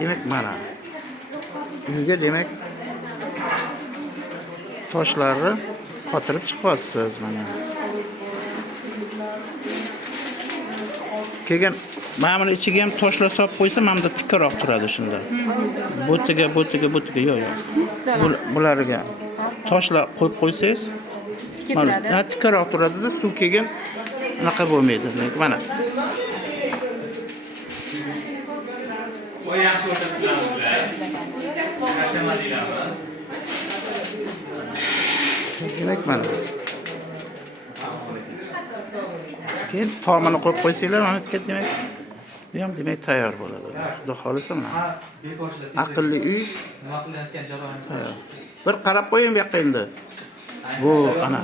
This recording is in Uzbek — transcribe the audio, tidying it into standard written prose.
Demak mana. Uyga demak toshlarni qotirib chiqyapsiz mana. Keyin mana buni ichiga ham toshlar solib qo'ysa, mana bunda tikkaroq turadi shunda. Bo'tiga yo'q. Bularga toshlar qo'yib qo'ysangiz, mana tikkaroq turadi-da, suv kelgan unaqa bo'lmaydi. Mana. Voy yaxshi o'tiribsizlar. Qachamadinglarmi? Demak mana. Keyin tomini qo'yib qo'ysanglar, mana demak, bu ham demak tayyor bo'ladi. Xudo xolisa mana. Aqlli uy Nima qilayotgan jarayonni tayyor. Bir qarab qo'ying bu yoqqa endi. Bu ana.